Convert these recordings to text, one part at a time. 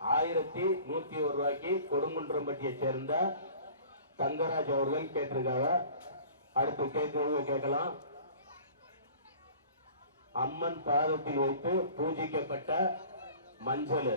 1101 ரூபாய்க்கு கொடுங்குன்றம்பட்டியை சேர்ந்த தங்கராஜ் அவர்கள் கேட்டிருக்காங்க. அடுத்து கேட்கிறவங்க கேட்கலாம். அம்மன் பாதத்தில் வைத்து பூஜிக்கப்பட்ட மஞ்சள்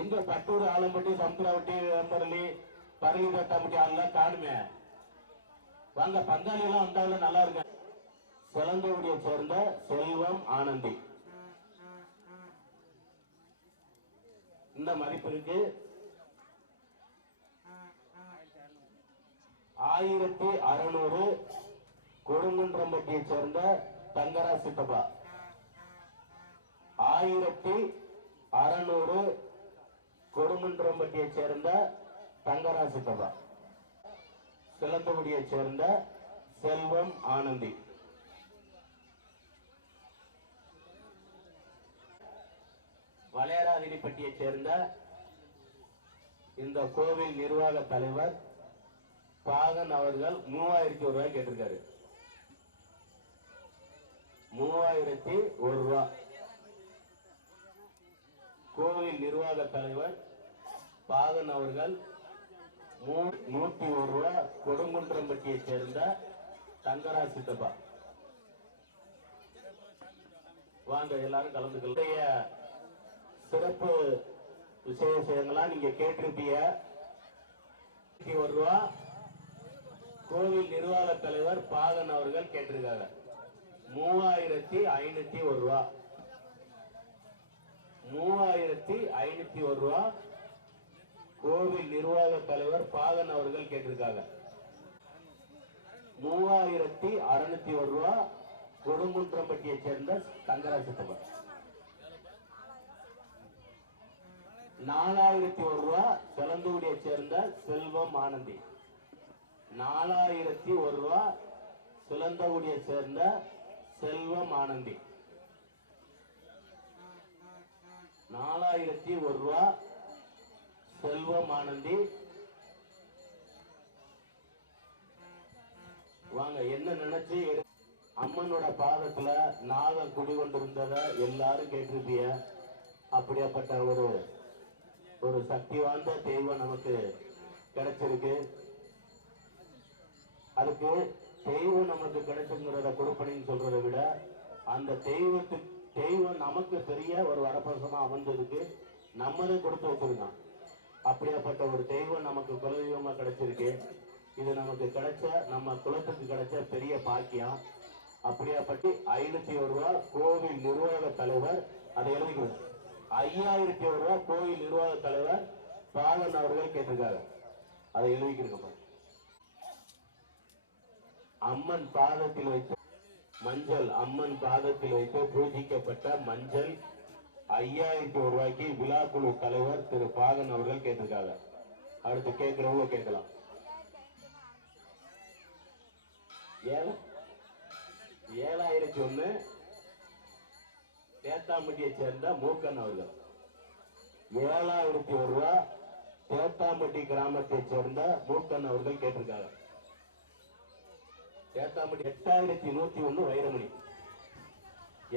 எங்க பட்டூர், ஆலம்பட்டி, சமுத்திராவட்டி, வேம்பரளி, பரளி, தட்டாம்பட்டி ஆள்லாம் காணுமே. வாங்க பங்காளி எல்லாம் வந்தாலும் நல்லா இருக்க. சிலந்தோடியை சேர்ந்த செல்வம் ஆனந்தி இந்த மதிப்பிற்கு 1600 கொடுங்குன்றம்பட்டியை சேர்ந்த தங்கரா சித்தப்பா. 1600 கொடுங்குன்றம்பட்டியை சேர்ந்த தங்கரா சித்தப்பா. சிலந்தகுடியை சேர்ந்த செல்வம் ஆனந்தி. வளையராதிரிப்பட்டியை சேர்ந்த இந்த கோவில் நிர்வாக தலைவர் பாகன் அவர்கள் 3001 ரூபாய் கேட்டிருக்காரு. 3001 ரூபாய். கோவில் நிர்வாக தலைவர் பாகன் அவர்கள் 101 ரூபாய். கொடுங்குன்றம்பட்டியை சேர்ந்த தங்கரா சித்தப்பா. வாங்க எல்லாரும் கலந்துக்கலாம். சிறப்பு விசேஷங்களா நீங்க கேட்டிருப்பீங்க. 1 ரூபா கோவில் நிர்வாக தலைவர் பாகன் அவர்கள் கேட்டிருக்காங்க. 3501 ரூபா. 3501 ரூபா கோவில் நிர்வாக தலைவர் பாகன் அவர்கள் கேட்டிருக்காங்க. 3601 ரூபா கொடுங்குன்றம்பட்டியை சேர்ந்த தங்கரா சித்தப்பா. 4001 ரூபா சிலந்தூடியை சேர்ந்த செல்வம் ஆனந்தி. 4001 ரூபா சிலந்தகுடியை சேர்ந்த செல்வம் ஆனந்தி. 4001 ரூபா செல்வம் ஆனந்தி. வாங்க என்ன நினைச்சு அம்மனோட பாதத்துல நாகம் குடிகொண்டிருந்தத எல்லாரும் கேட்டிருப்பீங்க. அப்படியாப்பட்ட ஒரு சக்தி வாய்ந்த தெய்வம் நமக்கு கிடைச்சிருக்கு. அதுக்கு தெய்வம் நமக்கு கிடைச்சுங்கிறத கொடுப்பனைன்னு சொல்றதை விட அந்த தெய்வம் நமக்கு பெரிய ஒரு வரப்பிரசமா அமைஞ்சதுக்கு நம்மளே கொடுத்து வச்சிருக்கான். அப்படியாப்பட்ட ஒரு தெய்வம் நமக்கு குலதெய்வமா கிடைச்சிருக்கு. இது நமக்கு கிடைச்ச, நம்ம குலத்துக்கு கிடைச்ச பெரிய பாக்கியம். அப்படியாப்பட்டு 501 ரூபா கோவில் நிர்வாக தலைவர், அதை எழுதிக்கிறோம். 5001 ரூபா கோவில் நிர்வாக தலைவர் பாலன் அவர்கள் கேட்டிருக்காங்க. அதை எழுதிக்கிறோம். அம்மன் பாதத்தில் வைத்து மஞ்சள், அம்மன் பாதத்தில் வைத்து பூஜிக்கப்பட்ட மஞ்சள் 5001 ரூபாய்க்கு விழாக்குழு தலைவர் திரு பாகன் அவர்கள் கேட்டிருக்காங்க. அடுத்து கேட்கிறவங்க கேட்கலாம். 7001 தேத்தாம்பட்டியை சேர்ந்த மூக்கன் அவர்கள். 7001 ரூபா தேத்தாம்பட்டி கிராமத்தை சேர்ந்த மூக்கன் அவர்கள் கேட்டிருக்காங்க. தேத்தாம்பட்டி 8101 வைரமணி.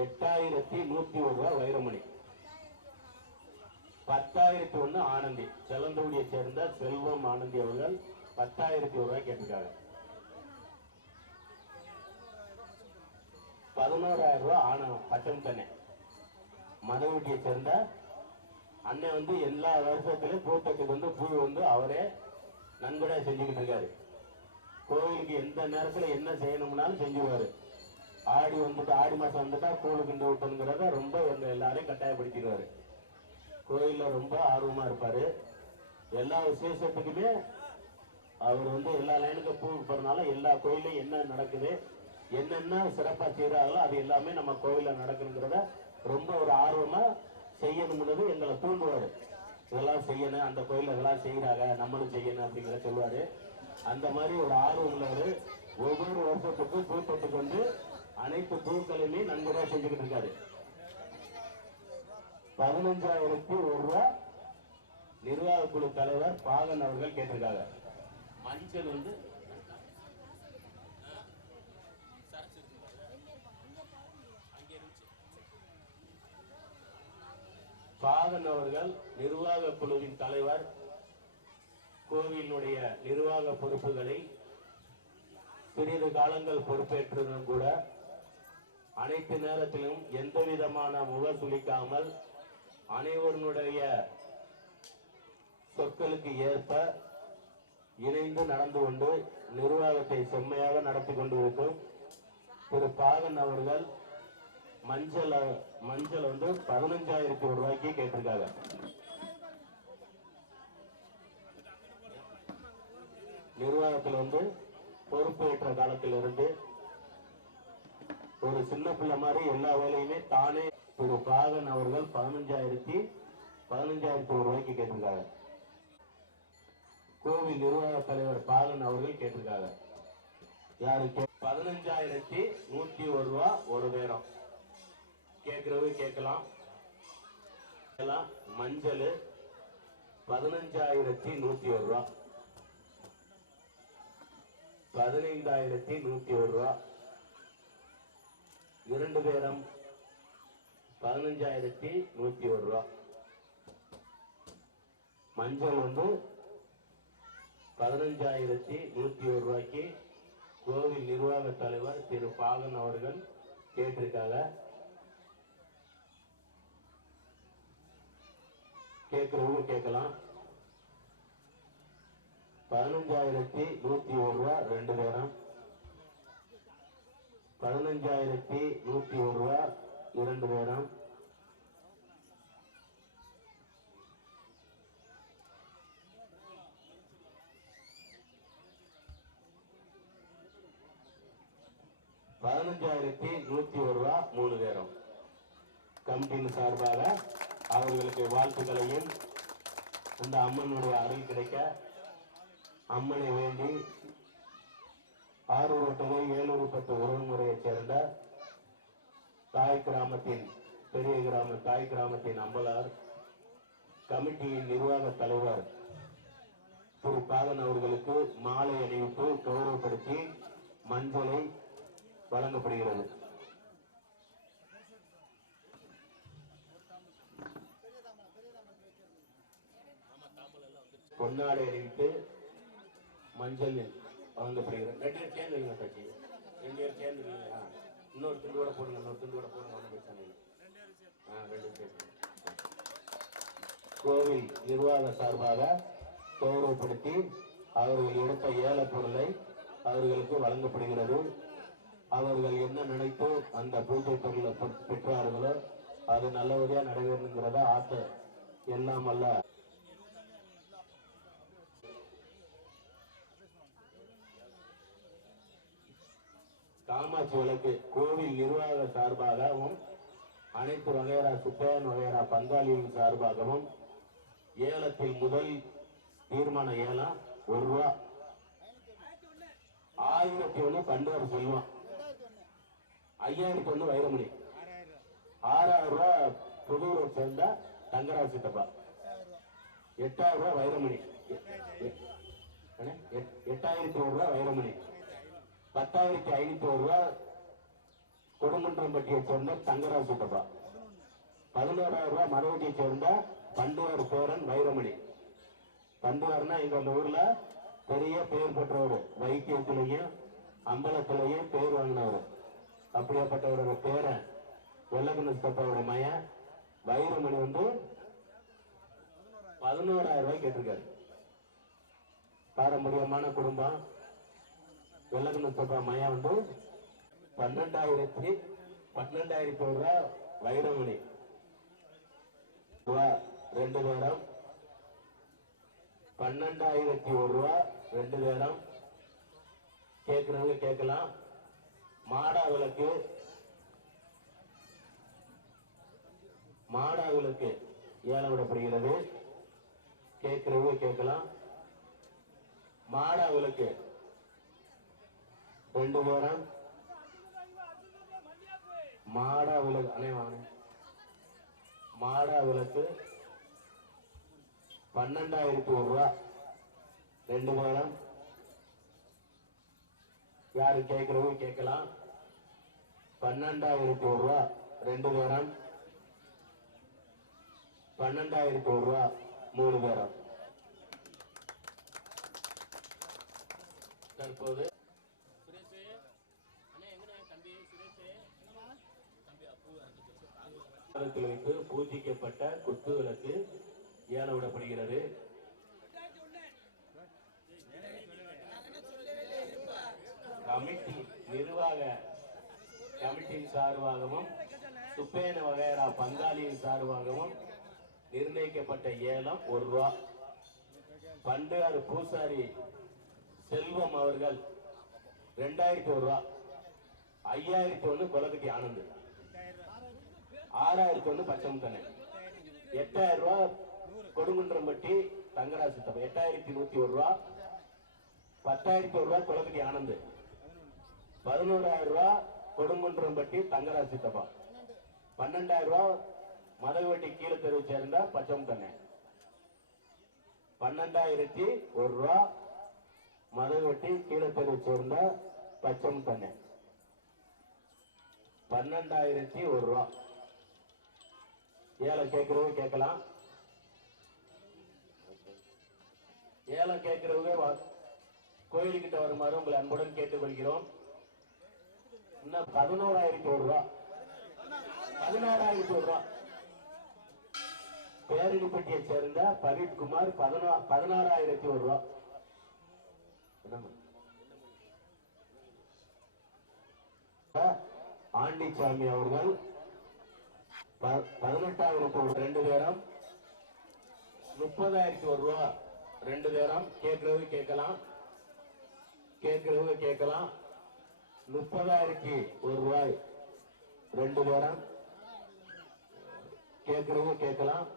8101 ரூபா வைரமணி. 10001 ஆனந்தி. செலந்தூடியை சேர்ந்த செல்வம் ஆனந்தி அவர்கள் 10001 ரூபாய் கேட்டிருக்காங்க. 11000 ரூபாய் ஆனவம் பச்சம் தண்ணே மதவூட்டியை சேர்ந்த அண்ணன் எல்லா வருஷத்திலும் பூத்தட்டுக்கு பூ அவரே நன்கொடை செஞ்சுக்கிட்டு இருக்காரு. கோவிலுக்கு எந்த நேரத்தில் என்ன செய்யணும்னாலும் செஞ்சுருவாரு. ஆடி மாசம் வந்துட்டா கூழு கிண்டு விட்டுங்கிறத ரொம்ப எல்லாரையும் கட்டாயப்படுத்திடுவாரு. கோயில்ல ரொம்ப ஆர்வமா இருப்பாரு. எல்லா விசேஷத்துக்குமே அவர் எல்லா லைனுக்கும் பூ போறதுனால எல்லா கோயிலையும் என்ன நடக்குது, என்னென்ன சிறப்பா செய்யறாங்களோ அது எல்லாமே நம்ம கோயில நடக்குங்கிறத ரொம்ப ஒரு ஆர்வமா செய்யணுங்கிறது எங்களை தூண்டுவாரு. இதெல்லாம் செய்யணும், அந்த கோயில இதெல்லாம் செய்யறாங்க, நம்மளும் செய்யணும் அப்படிங்கிற சொல்லுவாரு. அந்த மாதிரி ஒரு ஆர்வம் உள்ளவர் ஒவ்வொரு வருஷத்துக்கும் பூத்தொட்டு அனைத்து பூக்களையுமே நன்கொடை செஞ்சுக்கிட்டு இருக்காரு. 15001 ரூபா நிர்வாக குழு தலைவர் பாகன் அவர்கள் கேட்டிருக்காங்க. மஞ்சள் பாகன் அவர்கள் நிர்வாக குழுவின் தலைவர், கோவிலுடைய நிர்வாக பொறுப்புகளை சிறிது காலங்கள் பொறுப்பேற்றதும் கூட அனைத்து நேரத்திலும் எந்த விதமான முகசுளிக்காமல் அனைவருடைய சொற்களுக்கு ஏற்ப இணைந்து நடந்து கொண்டு நிர்வாகத்தை செம்மையாக நடத்தி கொண்டிருக்கும் திரு பாகன் அவர்கள் மஞ்சள் 15,000 ரூபாய்க்கு கேட்டிருக்காங்க. நிர்வாகத்தில் பொறுப்பேற்ற காலத்திலிருந்து ஒரு சின்ன பிள்ளை மாதிரி எல்லா வேலையுமே தானே திரு பாகன் அவர்கள் 15,000 ரூபாய்க்கு கேட்டிருக்காங்க. கோவில் நிர்வாக தலைவர் பாகன் அவர்கள் கேட்டிருக்காங்க. யாருக்கு 15,101 ரூபா ஒரு பேரம். கேட்கறவங்க கேட்கலாம். மஞ்சள் 15,101 ரூபா, 15,101 ரூபா. இரண்டு பேரம் 15,101 ரூபா. மஞ்சள் 15,101 ரூபாய்க்கு கோவில் நிர்வாக தலைவர் திரு பாகன் அவர்கள் கேட்டிருக்காங்க. கேட்கிறவங்க கேட்கலாம். 15,101 ரூபா ரெண்டு பேரம், 15,101 ரூபா இரண்டு பேரம். ரூபா மூணு பேரும். கமிட்டியின் சார்பாக அவர்களுக்கு வாழ்த்துக்களையும் அந்த அம்மனுடைய அருள் கிடைக்க அம்மனை வேண்டி ஆரூரட்டகை ஏலூர்பட்டு உறவுமுறையைச் சேர்ந்த தாய் கிராமத்தின் தாய் கிராமத்தின் அம்பலார் கமிட்டியின் நிர்வாக தலைவர் திரு பாகன் அவர்களுக்கு மாலை அணிவித்து கௌரவப்படுத்தி மஞ்சளை வழங்கப்படுகிறது. பொன்னாடை அணிவித்து மஞ்சள் வழங்கப்படுகிறது. 2 பேர் சேர்ந்துருங்க கட்சி, 2 பேர் சேர்ந்துருங்க. இன்னொரு துண்டோட போடுங்க, இன்னொரு துண்டோட போடுங்க, ஒன்றும் பிரச்சனை இல்லை. 2 பேர். கோவில் நிர்வாக சார்பாக கௌரவப்படுத்தி அவர்கள் எடுத்த ஏல பொருளை அவர்களுக்கு வழங்கப்படுகிறது. அவர்கள் என்ன நினைத்து அந்த பூஜை பொருளை பெற்றார்களோ அது நல்லபடியா நடைபெறுங்கிறத ஆசை எல்லாம் அல்ல. காமாட்சி விளக்கு கோவில் நிர்வாக சார்பாகவும் அனைத்து வகையரா சுப்பையன் வகையரா பங்காளியின் சார்பாகவும் ஏலத்தில் முதல் தீர்மான ஏலம் 1 ரூபா 1001 பண்டவர் செல்வம், 5001 வைரமணி, 6,000 ரூபா புதூரை சேர்ந்த தங்கராஜ் சித்தப்பா, 8,000 ரூபா வைரமணி, 8,100 ரூபா வைரமணி, 10,501 ரூபா கொடுமன்றம்பட்டியை சேர்ந்த தங்கராஜ் சித்தப்பா, 11,000 ரூபா மரவட்டியை சேர்ந்த பண்டுவர் பேரன் வைரமணி. பண்டுவர்னா எங்க ஊர்ல பெரிய பெயர் பெற்றவர், வைத்தியத்திலையும் அம்பலத்திலையும் பேர் வாங்கினவர். அப்படியாப்பட்டவரோட பேரன் வெள்ளக்கண்ண சித்தப்பாவோட மையன் வைரமணி 11,000 ரூபாய் கேட்டிருக்காரு. பாரம்பரியமான குடும்பம். வெள்ளக்கண்ண சித்தப்பா மையன் 12,000 ரூபா வைரமணி ரூபா 2 பேரம், 12,001 ரூபா 2 பேரம். கேட்கிறவங்க கேட்கலாம். மாடா விளக்கு ஏலம் விடப்படுகிறது. கேட்கிறவங்க கேட்கலாம். மாடா விளக்கு 2 பேரம். மாடா விளக்கு மாடா விளக்கு 12,001 ரூபா 2 பேரம். யாரு கேட்கிறவங்க கேட்கலாம். 12,001 ரூபா 2 பேரம். 12,000 ரூபா 3 பேரம். தற்போது வைத்து பூஜிக்கப்பட்ட குத்து விளக்கு ஏல விடப்படுகிறது. கமிட்டி நிர்வாக கமிட்டியின் சார்பாகவும் சுப்பேன வகைரா பங்காளியின் சார்பாகவும் நிர்ணயிக்கப்பட்ட ஏலம் ₹1. பண்டாறு பூசாரி செல்வம் அவர்கள் 2,001 ரூபா. 5,001 கொலக்கட்டி ஆனந்த். 6,001 பச்சைமுத்தனை. 8,000 ரூபா கொடுங்குன்றம்பட்டி தங்கராசு தப்ப. 8,101 ரூபா. 10,001 ரூபா கொலக்கட்டி ஆனந்த். 11,000 ரூபா கொடுங்குன்றம்பட்டி தங்கராசு சித்தப்பா. 12,000 ரூபா மதகுவட்டி கீழே தெருவை சேர்ந்த பச்சைமுத்தனை. 12,001 ரூபா மதகுவட்டி கீழே தெருவை சேர்ந்த பச்சைமுத்தனை. 12,001 ரூபா. ஏலம் கேட்கிறவங்க கேட்கலாம். ஏலம் கேட்கிறவங்க கோயிலுக்கிட்ட வருமாறு உங்களை அன்புடன் கேட்டுக்கொள்கிறோம். இன்னும் 11,001 ரூபா. 16,001 ரூபா. பேரணிப்பட்டியை சேர்ந்த பரீத்குமார் 16,001 ரூபா. ஆண்டிச்சாமி அவர்கள் 18,000 2 பேரம். 30,001 ரூபா 2 பேரம். கேட்கறவங்க கேட்கலாம். 30,001 ரூபாய் 2 பேரம். கேட்கறவங்க கேட்கலாம்.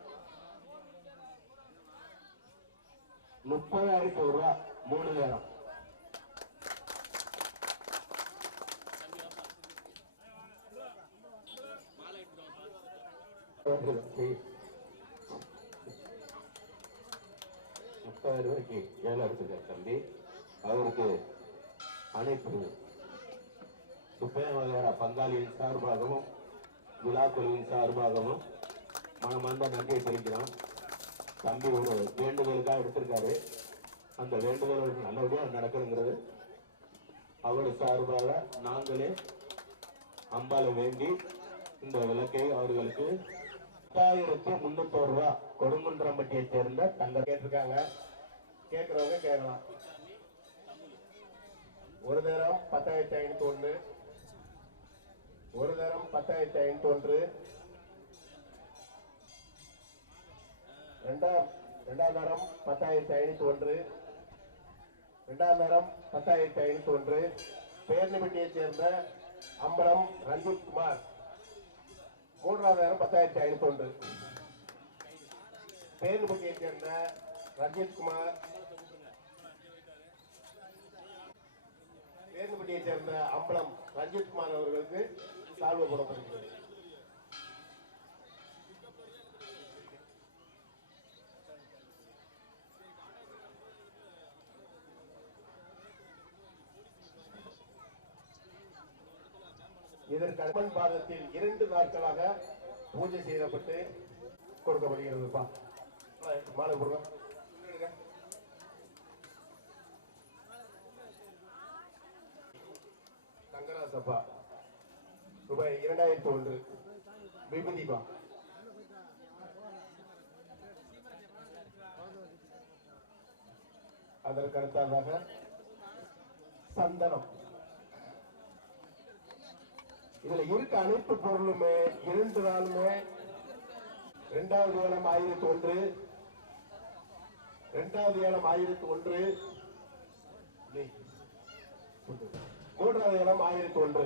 30,001 ரூபா 3 பேரம். ₹30,000 ஏலம் எடுத்துருக்காரு தம்பி. அவருக்கு அனைத்து சுப்பேன பங்காளியின் சார்பாகவும் விழா குழுவின் சார்பாகவும் மனமார்ந்த நன்றியை தெரிவிக்கிறோம். தம்பி ஒரு வேண்டுதலுக்காக எடுத்திருக்காரு. அந்த வேண்டுதல் நல்லபடியாக நடக்கணுங்கிறது அவர் சார்பாக நாங்களே அம்பாலை வேண்டி இந்த விளக்கை அவர்களுக்கு 10,301 ரூபா கொடுங்குன்றம்பட்டியை சேர்ந்த தங்க கேட்டிருக்காங்க. கேட்கிறவங்க கேட்கலாம். ஒரு தரம் 10,501. ஒரு தரம் 10,501. இரண்டாம் தரம் 10,501. இரண்டாம் தரம் 10,501. பேர்ணிப்பட்டியை சேர்ந்த அம்பலம் ரஞ்சித் குமார். மூன்றாவது தரம் 10,501. பேர்ணிப்பட்டியை சேர்ந்த ரஞ்சித் குமார். பேர்ணிப்பட்டியை சேர்ந்த அம்பலம் ரஞ்சித் குமார் அவர்களுக்கு சால்வை போடப்படுகிறது. இதற்கு அம்மன் பாதத்தில் 2 நாட்களாக பூஜை செய்யப்பட்டு கொடுக்கப்படுகிறதுப்பா. மாலை கொடுங்க. தங்கராசப்பா ரூபாய் 2,001. விபூதிப்பா அதற்கு அடுத்ததாக சந்தனம். இதுல இருக்க அனைத்து பொருளுமே 2 நாளுமே 2வது ஏலம் 1,001. 2வது ஏலம் 1,001. 3வது ஏலம் 1,001.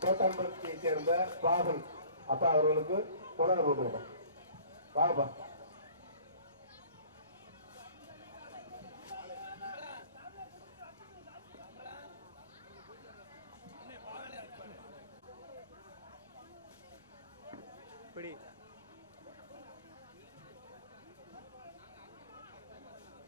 கோட்டாம்பட்டியை சேர்ந்த பாகன் அப்பா அவர்களுக்கு தொடர்பு வாங்கப்பா.